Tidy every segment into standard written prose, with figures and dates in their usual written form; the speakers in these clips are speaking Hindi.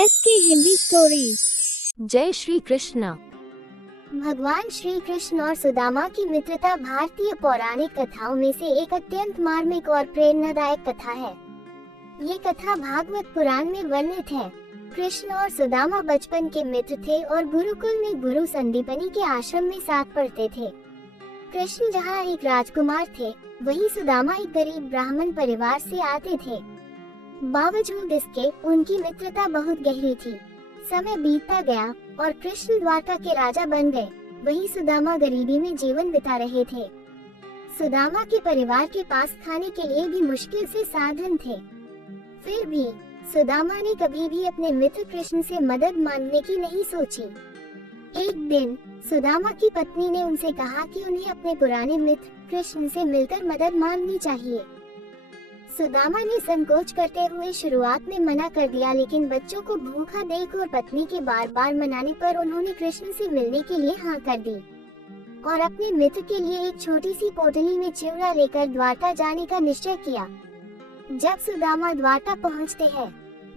SK Hindi stories. जय श्री कृष्ण। भगवान श्री कृष्ण और सुदामा की मित्रता भारतीय पौराणिक कथाओं में से एक अत्यंत मार्मिक और प्रेरणादायक कथा है। ये कथा भागवत पुराण में वर्णित है। कृष्ण और सुदामा बचपन के मित्र थे और गुरुकुल में गुरु संदीपनी के आश्रम में साथ पढ़ते थे। कृष्ण जहाँ एक राजकुमार थे, वहीं सुदामा एक गरीब ब्राह्मण परिवार से आते थे। बावजूद इसके उनकी मित्रता बहुत गहरी थी। समय बीतता गया और कृष्ण द्वारका के राजा बन गए, वहीं सुदामा गरीबी में जीवन बिता रहे थे। सुदामा के परिवार के पास खाने के लिए भी मुश्किल से साधन थे। फिर भी सुदामा ने कभी भी अपने मित्र कृष्ण से मदद मांगने की नहीं सोची। एक दिन सुदामा की पत्नी ने उनसे कहा कि उन्हें अपने पुराने मित्र कृष्ण से मिलकर मदद मांगनी चाहिए। सुदामा ने संकोच करते हुए शुरुआत में मना कर दिया, लेकिन बच्चों को भूखा देख और पत्नी के बार बार मनाने पर उन्होंने कृष्ण से मिलने के लिए हाँ कर दी और अपने मित्र के लिए एक छोटी सी पोटली में चिवड़ा लेकर द्वारका जाने का निश्चय किया। जब सुदामा द्वारका पहुंचते हैं,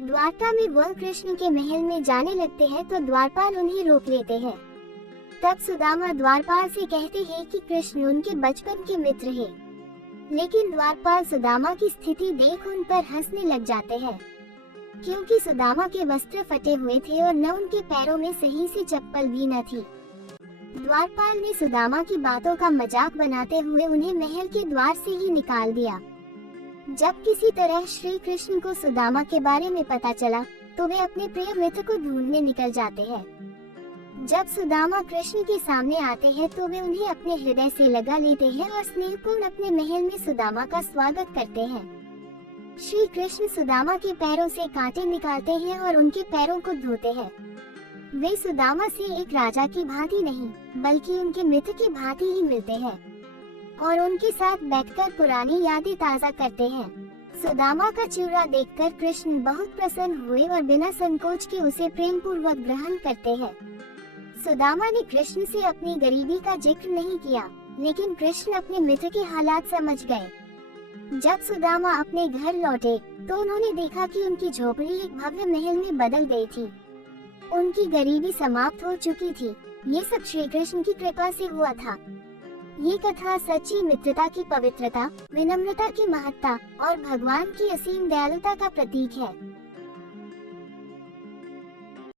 द्वारका में वह कृष्ण के महल में जाने लगते हैं तो द्वारपाल उन्हें रोक लेते हैं। तब सुदामा द्वारपाल से कहते हैं कि कृष्ण उनके बचपन के मित्र हैं, लेकिन द्वारपाल सुदामा की स्थिति देख उन पर हंसने लग जाते हैं, क्योंकि सुदामा के वस्त्र फटे हुए थे और न उनके पैरों में सही से चप्पल भी न थी। द्वारपाल ने सुदामा की बातों का मजाक बनाते हुए उन्हें महल के द्वार से ही निकाल दिया। जब किसी तरह श्री कृष्ण को सुदामा के बारे में पता चला, तो वे अपने प्रिय मित्र को ढूंढने निकल जाते हैं। जब सुदामा कृष्ण के सामने आते हैं तो वे उन्हें अपने हृदय से लगा लेते हैं और स्नेहपूर्ण अपने महल में सुदामा का स्वागत करते हैं। श्री कृष्ण सुदामा के पैरों से कांटे निकालते हैं और उनके पैरों को धोते हैं। वे सुदामा से एक राजा की भांति नहीं, बल्कि उनके मित्र की भांति ही मिलते हैं और उनके साथ बैठकर पुरानी यादें ताज़ा करते हैं। सुदामा का चिवड़ा देखकर कृष्ण बहुत प्रसन्न हुए और बिना संकोच के उसे प्रेम पूर्वक ग्रहण करते हैं। सुदामा ने कृष्ण से अपनी गरीबी का जिक्र नहीं किया, लेकिन कृष्ण अपने मित्र के हालात समझ गए। जब सुदामा अपने घर लौटे तो उन्होंने देखा कि उनकी झोपड़ी एक भव्य महल में बदल गई थी। उनकी गरीबी समाप्त हो चुकी थी। ये सब श्री कृष्ण की कृपा से हुआ था। ये कथा सच्ची मित्रता की पवित्रता, विनम्रता की महत्ता और भगवान की असीम दयालुता का प्रतीक है।